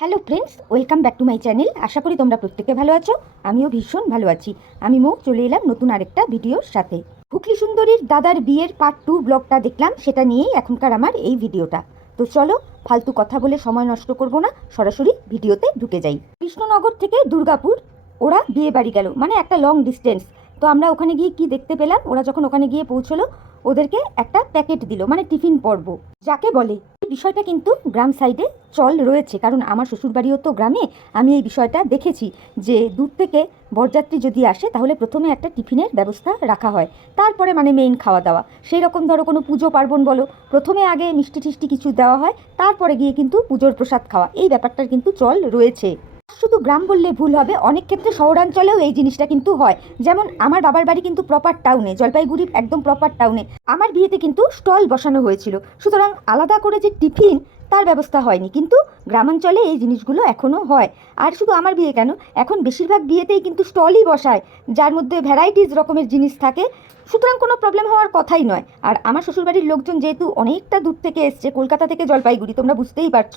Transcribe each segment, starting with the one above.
Hello friends welcome back to my channel আশা করি তোমরা প্রত্যেকে ভালো আছো। আমিও ভীষণ ভালো আছি। আমি মৌ, চলে এলাম নতুন আরেকটা ভিডিওর সাথে। ফুকলি সুন্দরীর দাদার বিয়ের পার্ট টু ব্লগটা দেখলাম, সেটা নিয়েই এখনকার আমার এই ভিডিওটা। তো চলো, ফালতু কথা বলে সময় নষ্ট করব না, সরাসরি ভিডিওতে ঢুকে যাই। কৃষ্ণনগর থেকে দুর্গাপুর, ওরা বিয়ে বাড়ি গেল মানে একটা লং ডিস্টেন্স তো আমরা ওখানে গিয়ে কি দেখতে পেলাম, ওরা যখন ওখানে গিয়ে পৌঁছলো, ওদেরকে একটা প্যাকেট দিল মানে টিফিন পর্ব। যাকে বলে বিষয়টা কিন্তু গ্রাম সাইডে চল রয়েছে। কারণ আমার শ্বশুরবাড়িও তো গ্রামে। আমি এই বিষয়টা দেখেছি যে দূর থেকে বরযাত্রী যদি আসে, তাহলে প্রথমে একটা টিফিনের ব্যবস্থা রাখা হয়। তারপরে মানে মেইন খাওয়া দাওয়া। সেই রকম ধরো কোনো পুজো পার্বণ বলো। প্রথমে আগে মিষ্টি টিষ্টি কিছু দেওয়া হয়, তারপরে গিয়ে কিন্তু পুজোর প্রসাদ খাওয়া। এই ব্যাপারটার কিন্তু চল রয়েছে। শুধু গ্রাম বললে ভুল হবে, অনেক ক্ষেত্রে শহরাঞ্চলেও এই জিনিসটা কিন্তু হয়। যেমন আমার বাবার বাড়ি কিন্তু প্রপার টাউনে জলপাইগুড়ির একদম প্রপার টাউনে আমার বিয়েতে কিন্তু স্টল বসানো হয়েছিল। সুতরাং আলাদা করে যে টিফিন, তার ব্যবস্থা হয়নি। কিন্তু গ্রামাঞ্চলে এই জিনিসগুলো এখনও হয়। আর শুধু আমার বিয়ে কেন? এখন বেশিরভাগ বিয়েতেই কিন্তু স্টলই বসায়, যার মধ্যে ভ্যারাইটিস রকমের জিনিস থাকে। সুতরাং কোনো প্রবলেম হওয়ার কথাই নয়। আর আমার শ্বশুরবাড়ির লোকজন যেহেতু অনেকটা দূর থেকে এসছে, কলকাতা থেকে জলপাইগুড়ি, তোমরা বুঝতেই পারছ।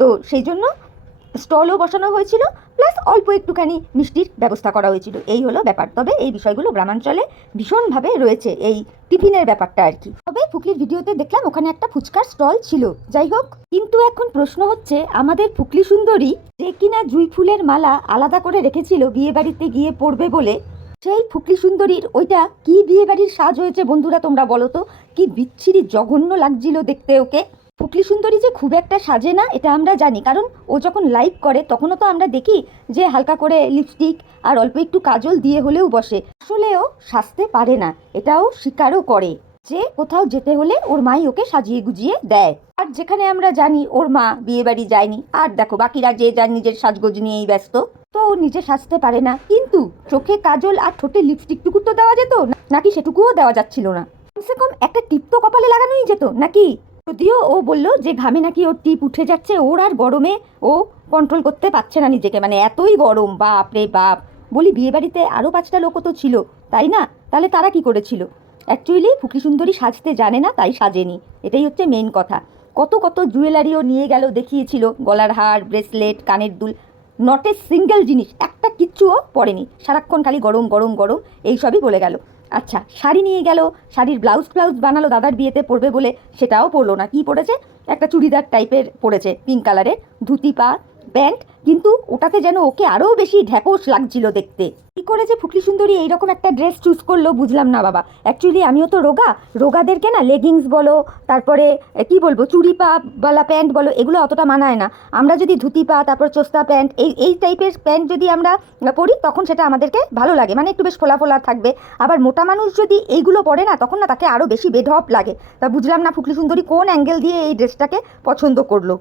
তো সেই জন্য স্টলও বসানো হয়েছিল, প্লাস অল্প একটুখানি মিষ্টির ব্যবস্থা করা হয়েছিল। এই হলো ব্যাপার। তবে এই বিষয়গুলো গ্রামাঞ্চলে ভীষণভাবে রয়েছে, এই টিফিনের ব্যাপারটা আর কি। তবে ফুকলির ভিডিওতে দেখলাম ওখানে একটা ফুচকার স্টল ছিল। যাই হোক, কিন্তু এখন প্রশ্ন হচ্ছে, আমাদের ফুকলি সুন্দরী যে কিনা জুই ফুলের মালা আলাদা করে রেখেছিল বিয়ে বাড়িতে গিয়ে পড়বে বলে, সেই ফুকলি সুন্দরীর ওইটা কি বিয়ে বাড়ির সাজ হয়েছে বন্ধুরা তোমরা বলো তো? কি বিচ্ছিরি জঘন্য লাগছিল দেখতে ওকে? ফুকলি সুন্দরী যে খুব একটা সাজে না, এটা আমরা জানি। কারণ ও যখন লাইভ করে, তখনও তো আমরা দেখি যে হালকা করে লিপস্টিক আর অল্প একটু কাজল দিয়ে হলেও বসে। আসলেও সাজতে পারে না, এটাও স্বীকারও করে যে কোথাও যেতে হলে ওর মাই ওকে সাজিয়ে গুজিয়ে দেয়। আর যেখানে আমরা জানি ওর মা বিয়ে বাড়ি যায়নি, আর দেখো বাকিরা যে যার নিজের সাজগোজ নিয়েই ব্যস্ত, তো ও নিজে সাজতে পারে না। কিন্তু চোখে কাজল আর ঠোঁটে লিপস্টিকটুকু তো দেওয়া যেত নাকি সেটুকুও দেওয়া যাচ্ছিল না? কমসে কম একটা টিপ তো কপালে লাগানোই যেত, নাকি? যদিও ও বলল যে ঘামে নাকি ওর টিপ উঠে যাচ্ছে, ওর আর গরমে ও কন্ট্রোল করতে পারছে না নিজেকে। মানে এতই গরম, বাপ রে বাপ। বলি বিয়ে বাড়িতে আরও পাঁচটা লোকও তো ছিল, তাই না? তাহলে তারা কি করেছিল? অ্যাকচুয়ালি ফুকলি সুন্দরী সাজতে জানে না, তাই সাজেনি। এটাই হচ্ছে মেন কথা। কত কত জুয়েলারিও নিয়ে গেল, দেখিয়েছিল। গলার হার ব্রেসলেট কানের দুল নট এ সিঙ্গেল জিনিস, একটা কিচ্ছুও পড়েনি। সারাক্ষণ খালি গরম গরম গরম, এইসবই বলে গেল। আচ্ছা শাড়ি নিয়ে গেল, শাড়ির ব্লাউজ ফ্লাউজ বানালো, দাদার বিয়েতে পরবে বলে সেটাও পরলো না। কি পরেছে? একটা চুড়িদার টাইপের পরেছে পিঙ্ক কালারের ধুতি পা, প্যান্ট, কিন্তু ওটাতে যেন ওকে আরও বেশি ঢ্যাপস লাগছিল দেখতে। কি করে যে ফুকলি সুন্দরী এইরকম একটা ড্রেস চুজ করল বুঝলাম না বাবা। অ্যাকচুয়ালি আমিও তো রোগা। রোগাদেরকে না লেগিংস বলো, তারপরে কি বলব, চুড়ি পা বালা, প্যান্ট বলো, এগুলো অতটা মানায় না। আমরা যদি ধুতি পা, তারপর চোস্তা প্যান্ট, এই এই টাইপের প্যান্ট যদি আমরা পরি, তখন সেটা আমাদেরকে ভালো লাগে। মানে একটু বেশ ফোলা ফোলা থাকবে। আবার মোটা মানুষ যদি এইগুলো পরে না, তখন না তাকে আরও বেশি বেঢপ লাগে। তা বুঝলাম না ফুকলি সুন্দরী কোন অ্যাঙ্গেল দিয়ে এই ড্রেসটাকে পছন্দ করল।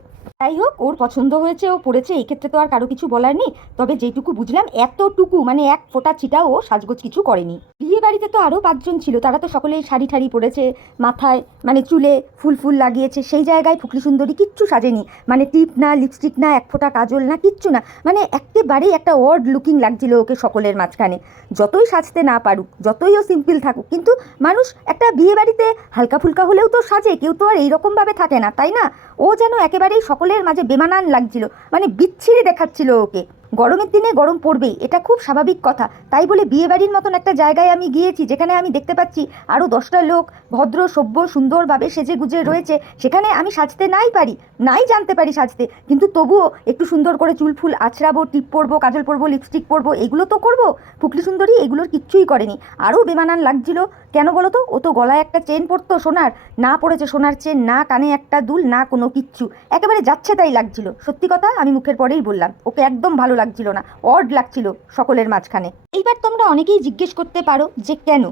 যাই হোক, ওর পছন্দ হয়েছে, ও পড়েছে এই ক্ষেত্রে তো আর কারও কিছু বলার নেই। তবে যেটুকু বুঝলাম, এতটুকু মানে এক ফোঁটা ছিটাও ও সাজগোজ কিছু করেনি। বিয়ে বাড়িতে তো আরও পাঁচজন ছিল, তারা তো সকলেই শাড়ি ঠাড়ি পরেছে, মাথায় মানে চুলে ফুল ফুল লাগিয়েছে, সেই জায়গায় ফুকলি সুন্দরী কিচ্ছু সাজেনি। মানে টিপ না লিপস্টিক না, এক ফোঁটা কাজল না, কিচ্ছু না। মানে একেবারেই একটা ওয়ার্ড লুকিং লাগছিল ওকে সকলের মাঝখানে। যতই সাজতে না পারুক, যতই ও সিম্পল থাকুক, কিন্তু মানুষ একটা বিয়ে বাড়িতে হালকা ফুলকা হলেও তো সাজে, কেউ তো আর এইরকমভাবে থাকে না, তাই না? ও যেন একেবারেই সকলের মাঝে বেমানান লাগছিল মানে বিচ্ছিরি দেখাচ্ছিল ওকে। গরমের দিনে গরম পড়বেই, এটা খুব স্বাভাবিক কথা। তাই বলে বিয়ে বাড়ির মতন একটা জায়গায় আমি গিয়েছি, যেখানে আমি দেখতে পাচ্ছি আরও দশটা লোক ভদ্র, সভ্য, সুন্দরভাবে সেজে গুজে রয়েছে, সেখানে আমি সাজতে নাই পারি, নাই জানতে পারি সাজতে, কিন্তু তবুও একটু সুন্দর করে চুল ফুল আছড়াবো, টিপ পরবো, কাজল পরবো লিপস্টিক পরবো, এগুলো তো করব। ফুকলি সুন্দরী এগুলোর কিচ্ছুই করেনি। আরও বেমানান লাগছিল, কেন বলো তো ও তো গলায় একটা চেন পরতো সোনার, না পড়েছে সোনার চেন, না কানে একটা দুল, না কোনো কিচ্ছু। একেবারে যাচ্ছে তাই লাগছিল। সত্যি কথা আমি মুখের পরেই বললাম, ওকে একদম ভালো লাগছিল না, অড লাগছিল সকলের মাঝখানে। এইবার তোমরা অনেকেই জিজ্ঞেস করতে পারো যে কেন?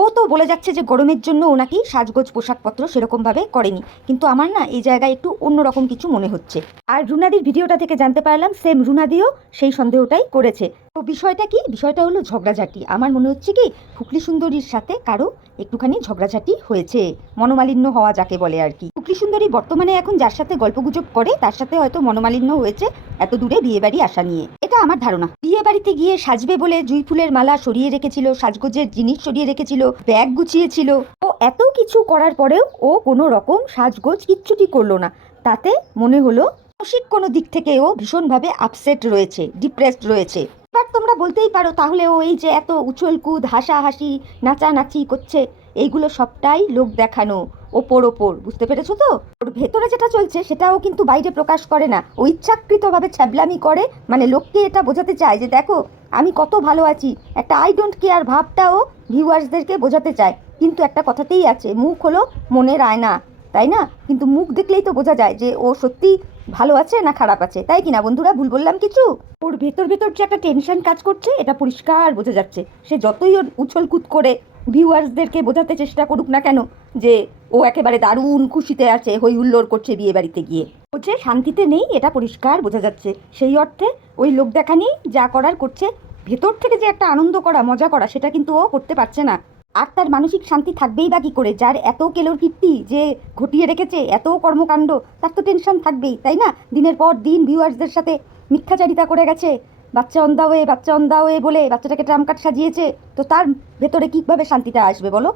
ও তো বলে যাচ্ছে যে গরমের জন্য ও নাকি সাজগোজ পোশাকপত্র সেরকমভাবে করেনি, কিন্তু আমার না এই জায়গায় একটু অন্যরকম কিছু মনে হচ্ছে। আর রুনাদির ভিডিওটা থেকে জানতে পারলাম সেম রুনাদিও সেই সন্দেহটাই করেছে। তো বিষয়টা কি? বিষয়টা হলো ঝগড়াঝাটি। আমার মনে হচ্ছে কি ফুকলি সুন্দরীর সাথে কারও একটুখানি ঝগড়াঝাটি হয়েছে। মনোমালিন্য হওয়া যাকে বলে আর কি। সুন্দরী বর্তমানে এখন যার সাথে গল্পগুজব করে, তার সাথে হয়তো মনোমালিন্য হয়েছে এত দূরে বিয়ে বাড়ি আসা নিয়ে। এটা আমার ধারণা। বিয়ে বাড়িতে গিয়ে সাজবে বলে জুই ফুলের মালা সরিয়ে রেখেছিল, সাজগোজের জিনিস সরিয়ে রেখেছিল, ব্যাগ গুছিয়েছিল। ও এত কিছু করার পরেও ও কোনো রকম সাজগোজ কিচ্ছুটি করল না। তাতে মনে হলো, মানসিক কোনো দিক থেকে ও ভীষণভাবে আপসেট রয়েছে, ডিপ্রেসড রয়েছে। এবার তোমরা বলতেই পারো তাহলে ও এই যে এত উছল কুদ হাসাহাসি, নাচানাচি করছে, এইগুলো সবটাই লোক দেখানো। ওপর ওপর, বুঝতে পেরেছ তো? ওর ভেতরে যেটা চলছে, সেটাও কিন্তু বাইরে প্রকাশ করে না। ও ইচ্ছাকৃতভাবে ছ্যাবলামি করে মানে লোককে এটা বোঝাতে চায় যে দেখো, আমি কত ভালো আছি। একটা আই ডোন্ট কেয়ার ভাবটাও ভিউয়ার্সদেরকে বোঝাতে চায়। কিন্তু একটা কথাতেই আছে, মুখ হলো মনের আয়না, তাই না? কিন্তু মুখ দেখলেই তো বোঝা যায় যে ও সত্যি ভালো আছে না খারাপ আছে, তাই কি না বন্ধুরা? ভুল বললাম কিছু? ওর ভেতর ভেতর যে একটা টেনশন কাজ করছে, এটা পরিষ্কার বোঝা যাচ্ছে। সে যতই ওর উছলকুদ করে ভিউয়ার্সদেরকে বোঝাতে চেষ্টা করুক না কেন, যে ও একেবারে দারুণ খুশিতে আছে, হই হুল্লোড় করছে বিয়ে বাড়িতে গিয়ে। যে শান্তিতে নেই, এটা পরিষ্কার বোঝা যাচ্ছে। সেই অর্থে ওই লোক দেখানি যা করার করছে। ভেতর থেকে যে একটা আনন্দ করা, মজা করা, সেটা কিন্তু ও করতে পারছে না। আর তার মানসিক শান্তি থাকবেই বা কী করে? যার এত কেলোর কীর্তি যে ঘটিয়ে রেখেছে, এত কর্মকাণ্ড, তার তো টেনশন থাকবেই, তাই না? দিনের পর দিন ভিউয়ার্সদের সাথে মিথ্যাচারিতা করে গেছে। বাচ্চা অন্ধা হয়ে বাচ্চা অন্ধা হয়ে বলে বাচ্চাটাকে ট্রাম কাট সাজিয়েছে। তো তার ভেতরে কীভাবে শান্তিটা আসবে বলো?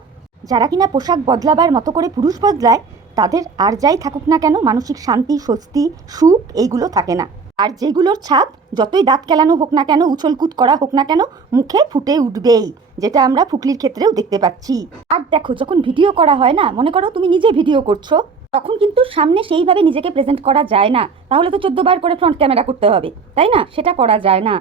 যারা কিনা পোশাক বদলাবার মতো করে পুরুষ বদলায়, তাদের আর যাই থাকুক না কেন মানসিক শান্তি, স্বস্তি, সুখ, এইগুলো থাকে না। আর যেগুলোর ছাপ, যতই দাঁত কেলানো হোক না কেন, উছলকুদ করা হোক না কেন, মুখে ফুটে উঠবেই, যেটা আমরা ফুকলির ক্ষেত্রেও দেখতে পাচ্ছি। আর দেখো, যখন ভিডিও করা হয় না, মনে করো তুমি নিজে ভিডিও করছ, তখন কিন্তু সামনে সেইভাবে নিজেকে প্রেজেন্ট করা যায় না। তাহলে তো চোদ্দ বার করে ফ্রন্ট ক্যামেরা করতে হবে, তাই না? সেটা করা যায় না।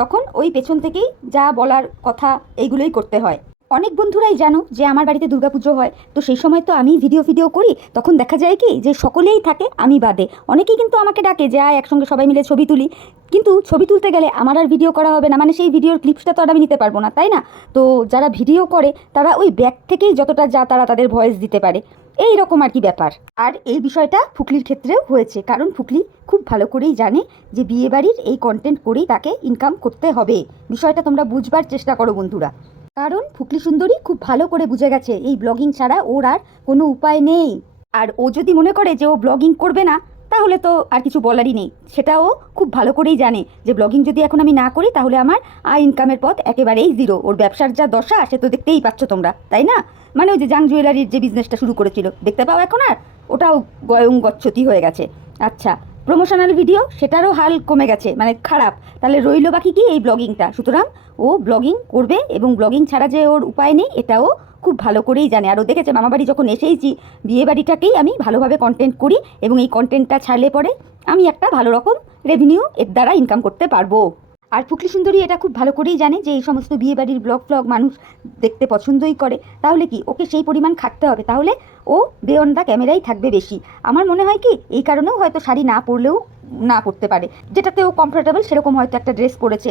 তখন ওই পেছন থেকেই যা বলার কথা, এইগুলোই করতে হয়। অনেক বন্ধুরাই জানো যে আমার বাড়িতে দুর্গাপুজো হয়। তো সেই সময় তো আমি ভিডিও ভিডিও করি। তখন দেখা যায় কি যে সকলেই থাকে, আমি বাদে। অনেকেই কিন্তু আমাকে ডাকে যে, আয়, একসঙ্গে সবাই মিলে ছবি তুলি। কিন্তু ছবি তুলতে গেলে আমার আর ভিডিও করা হবে না। মানে সেই ভিডিওর ক্লিপসটা তো আর আমি নিতে পারব না, তাই না? তো যারা ভিডিও করে, তারা ওই ব্যাগ থেকেই যতটা যা তারা তাদের ভয়েস দিতে পারে। এই রকম আর কি ব্যাপার। আর এই বিষয়টা ফুকলির ক্ষেত্রেও হয়েছে। কারণ ফুকলি খুব ভালো করেই জানে যে বিয়েবাড়ির এই কন্টেন্ট করেই তাকে ইনকাম করতে হবে। বিষয়টা তোমরা বুঝবার চেষ্টা করো বন্ধুরা। কারণ ফুকলি সুন্দরী খুব ভালো করে বুঝে গেছে, এই ব্লগিং ছাড়া ওর আর কোনো উপায় নেই। আর ও যদি মনে করে যে ও ব্লগিং করবে না, তাহলে তো আর কিছু বলারই নেই। সেটাও খুব ভালো করেই জানে যে ব্লগিং যদি এখন আমি না করি, তাহলে আমার আয় ইনকামের পথ একেবারেই জিরো ওর ব্যবসার যা দশা, সে তো দেখতেই পাচ্ছ তোমরা, তাই না? মানে ওই যে জাং জুয়েলারির যে বিজনেসটা শুরু করেছিল, দেখতে পাও এখন আর? ওটাও গয়ং গচ্ছতি হয়ে গেছে। আচ্ছা প্রমোশনাল ভিডিও সেটারও হাল কমে গেছে মানে খারাপ। তাহলে রইল বাকি কি এই ব্লগিংটা সুতরাং ও ব্লগিং করবে এবং ব্লগিং ছাড়া যে ওর উপায় নেই, এটাও খুব ভালো করেই জানে। আরও দেখেছে, মামাবাড়ি যখন এসেইছি বিয়ে বাড়িটাকেই আমি ভালোভাবে কন্টেন্ট করি এবং এই কন্টেন্টটা ছাড়লে পরে আমি একটা ভালো রকম রেভিনিউ এর দ্বারা ইনকাম করতে পারব। আর ফুকলি সুন্দরী এটা খুব ভালো করেই জানে যে এই সমস্ত বিয়েবাড়ির ব্লগ ফ্লগ মানুষ দেখতে পছন্দই করে। তাহলে কি? ওকে সেই পরিমাণ খাটতে হবে। তাহলে ও বেয়ন দ্য ক্যামেরাই থাকবে বেশি। আমার মনে হয় কি, এই কারণেও হয়তো শাড়ি না পরলেও না পড়তে পারে। যেটাতে ও কমফোর্টেবল সেরকম হয়তো একটা ড্রেস পরেছে।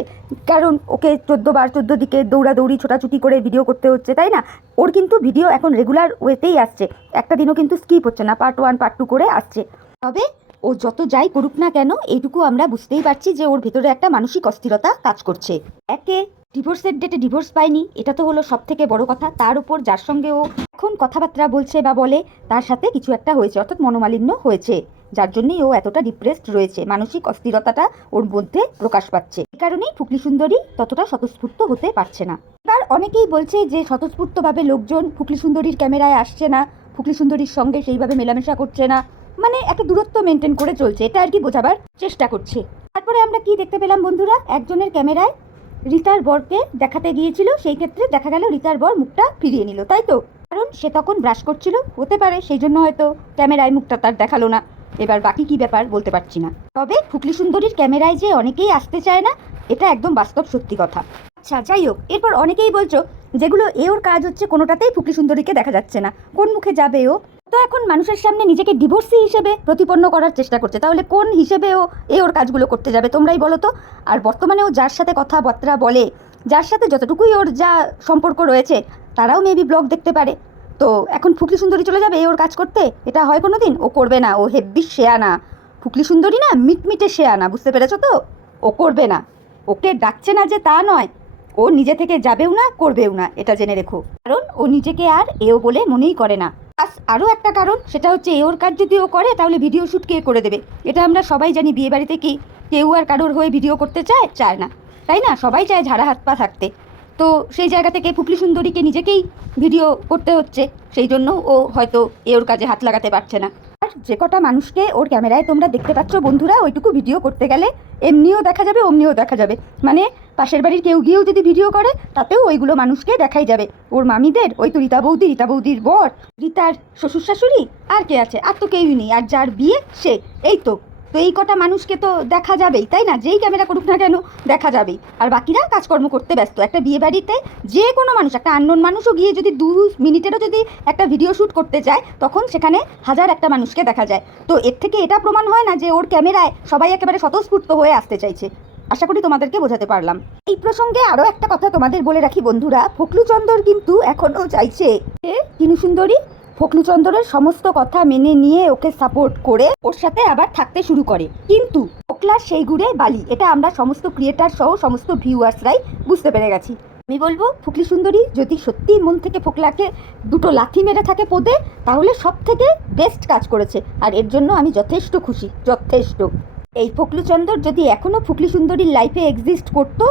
কারণ ওকে চোদ্দ বার চোদ্দ দিকে দৌড়াদৌড়ি, ছোটাছুটি করে ভিডিও করতে হচ্ছে, তাই না? ওর কিন্তু ভিডিও এখন রেগুলার ওয়েতেই আসছে। একটা দিনও কিন্তু স্কিপ হচ্ছে না পার্ট ওয়ান পার্ট টু করে আসছে। তবে ও যত যাই করুক না কেন এইটুকু আমরা বুঝতেই পারছি যে ওর ভেতরে একটা মানসিক অস্থিরতা কাজ করছে। একে ডিভোর্সের ডেটে ডিভোর্স পায়নি, এটা তো হলো সব থেকে বড় কথা। তার উপর যার সঙ্গে ও এখন কথাবার্তা বলছে বা বলে, তার সাথে কিছু একটা হয়েছে, অর্থাৎ মনোমালিন্য হয়েছে, যার জন্যই ও এতটা ডিপ্রেসড রয়েছে। মানসিক অস্থিরতাটা ওর মধ্যে প্রকাশ পাচ্ছে। এ কারণেই ফুকলি সুন্দরী ততটা স্বতঃস্ফূর্ত হতে পারছে না। এবার অনেকেই বলছে যে স্বতঃস্ফূর্তভাবে লোকজন ফুকলি সুন্দরীর ক্যামেরায় আসছে না ফুকলি সুন্দরীর সঙ্গে সেইভাবে মেলামেশা করছে না। মানে একটা দূরত্ব মেনটেন করে চলছে, এটা আর কি বোঝাবার চেষ্টা করছে। তারপরে আমরা কি দেখতে পেলাম বন্ধুরা? একজনের ক্যামেরায় রিতার বরকে দেখাতে গিয়েছিল, সেই ক্ষেত্রে দেখা গেল রিতার বর মুখটা ফিরিয়ে নিল, তাই তো? কারণ সে তখন ব্রাশ করছিল, হতে পারে সেই জন্য হয়তো ক্যামেরায় মুখটা তার দেখাল না। এবার বাকি কি ব্যাপার বলতে পারছি না। তবে ফুকলি সুন্দরীর ক্যামেরায় যে অনেকেই আসতে চায় না, এটা একদম বাস্তব সত্যি কথা। আচ্ছা যাই হোক, এরপর অনেকেই বলছো, যেগুলো এ ওর কাজ হচ্ছে কোনোটাতেই ফুকলি সুন্দরীকে দেখা যাচ্ছে না। কোন মুখে যাবে ও? তো এখন মানুষের সামনে নিজেকে ডিভোর্সি হিসেবে প্রতিপন্ন করার চেষ্টা করছে। তাহলে কোন হিসেবে ও এ ওর কাজগুলো করতে যাবে? তোমরাই বলো তো। আর বর্তমানে ও যার সাথে কথাবার্তা বলে, যার সাথে যতটুকুই ওর যা সম্পর্ক রয়েছে, তারাও মেবি ব্লগ দেখতে পারে। তো এখন ফুকলি সুন্দরী চলে যাবে এ ওর কাজ করতে? এটা হয় কোনো দিন ও করবে না। ও হেব্বি শেয়ানা ফুকলি সুন্দরী না, মিটমিটে শেয়ানা বুঝতে পেরেছ তো? ও করবে না। ওকে ডাকছে না যে তা নয়। ও নিজে থেকে যাবেও না, করবেও না। এটা জেনে রেখো। কারণ ও নিজেকে আর এও বলে মনেই করে না। আস আরও একটা কারণ, সেটা হচ্ছে ওর কাজ যদি ও করে, তাহলে ভিডিও শ্যুট কে করে দেবে? এটা আমরা সবাই জানি, বিয়ে বাড়িতে কি কেউ আর কারোর হয়ে ভিডিও করতে চায়? চায় না। তাই না? সবাই চায় ঝাড়া হাত পা থাকতে। তো সেই জায়গা থেকে ফুকলি সুন্দরীকে নিজেকেই ভিডিও করতে হচ্ছে, সেই জন্য ও হয়তো এ ওর কাজে হাত লাগাতে পারছে না। আর যে কটা মানুষকে ওর ক্যামেরায় তোমরা দেখতে পাচ্ছ বন্ধুরা, ওইটুকু ভিডিও করতে গেলে এমনিও দেখা যাবে, অমনিও দেখা যাবে। মানে পাশের বাড়ির কেউ গিয়েও যদি ভিডিও করে, তাতেও ওইগুলো মানুষকে দেখাই যাবে। ওর মামিদের, ওই তো রীতা বৌদি, রীতা বৌদির বর, রীতার শ্বশুর শাশুড়ি, আর কে আছে? আর তো কেউই নেই, আর যার বিয়ে সে, এই তো। তো এই কটা মানুষকে তো দেখা যাবেই, তাই না? যেই ক্যামেরা করুক না কেন, দেখা যাবেই। আর বাকিরা কাজকর্ম করতে ব্যস্ত। একটা বিয়ে বাড়িতে যে কোনো মানুষ, একটা আননোন মানুষও গিয়ে যদি দু মিনিটেরও যদি একটা ভিডিও শ্যুট করতে যায় তখন সেখানে হাজার একটা মানুষকে দেখা যায়। তো এর থেকে এটা প্রমাণ হয় না যে ওর ক্যামেরায় সবাই একেবারে স্বতঃস্ফূর্ত হয়ে আসতে চাইছে। আশা করি তোমাদেরকে বোঝাতে পারলাম। এই প্রসঙ্গে আরও একটা কথা তোমাদের বলে রাখি বন্ধুরা ফকলুচন্দর কিন্তু এখনও চাইছে। তিনু সুন্দরী ফকলুচন্দরের সমস্ত কথা মেনে নিয়ে ওকে সাপোর্ট করে ওর সাথে আবার থাকতে শুরু করে। কিন্তু ফোকলার সেই গুড়ে বালি। এটা আমরা সমস্ত ক্রিয়েটার সহ সমস্ত ভিউয়ার্সরাই বুঝতে পেরে গেছি। আমি বলব, ফুকলি সুন্দরী, যদি সত্যি মন থেকে ফোকলাকে দুটো লাথি মেরে থাকে পদে, তাহলে সব থেকে বেস্ট কাজ করেছে। আর এর জন্য আমি যথেষ্ট খুশি, যথেষ্ট। এই ফকলুচন্দর যদি এখনও ফুকলি সুন্দরীর লাইফে এক্সিস্ট করতো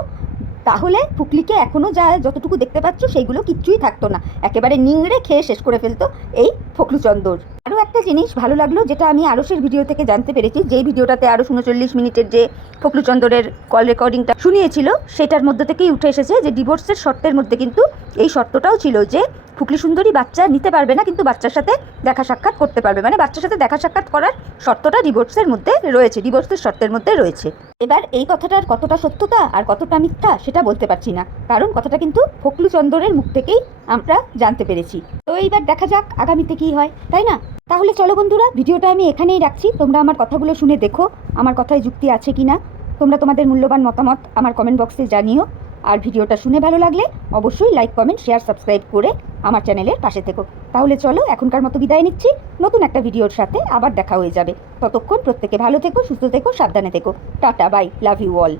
তাহলে ফুকলিকে এখনও যা যতটুকু দেখতে পাচ্ছ সেইগুলো কিচ্ছুই থাকতো না। একেবারে নিংড়ে খেয়ে শেষ করে ফেলতো এই ফকলুচন্দর। আরও একটা জিনিস ভালো লাগল যেটা আমি আরসের ভিডিও থেকে জানতে পেরেছি, যেই ভিডিওটাতে আরও উনচল্লিশ মিনিটের যে ফকলুচন্দরের কল রেকর্ডিংটা শুনিয়েছিল, সেটার মধ্যে থেকেই উঠে এসেছে যে ডিভোর্সের শর্তের মধ্যে কিন্তু এই শর্তটাও ছিল যে ফুকলি সুন্দরী বাচ্চা নিতে পারবে না, কিন্তু বাচ্চার সাথে দেখা সাক্ষাৎ করতে পারবে। মানে বাচ্চার সাথে দেখা সাক্ষাৎ করার শর্তটা ডিভোর্সের মধ্যে রয়েছে ডিভোর্সের শর্তের মধ্যে রয়েছে। এবার এই কথাটার কতটা সত্যতা আর কতটা মিথ্যা সেটা বলতে পারছি না, কারণ কথাটা কিন্তু ফকলু চন্দরের মুখ থেকেই আমরা জানতে পেরেছি। তো এইবার দেখা যাক আগামীতে কি হয়, তাই না? তাহলে চলো বন্ধুরা, ভিডিওটা আমি এখানেই রাখছি। তোমরা আমার কথাগুলো শুনে দেখো, আমার কথায় যুক্তি আছে কি না তোমরা তোমাদের মূল্যবান মতামত আমার কমেন্ট বক্সে জানিও। আর ভিডিওটা শুনে ভালো লাগলে অবশ্যই লাইক কমেন্ট শেয়ার সাবস্ক্রাইব করে আমার চ্যানেলের পাশে থেকো। তাহলে চলো, এখনকার মতো বিদায় নিচ্ছি। নতুন একটা ভিডিওর সাথে আবার দেখা হয়ে যাবে। ততক্ষণ প্রত্যেকে ভালো থেকো, সুস্থ থেকো, সাবধানে থেকো। Tata bye love you all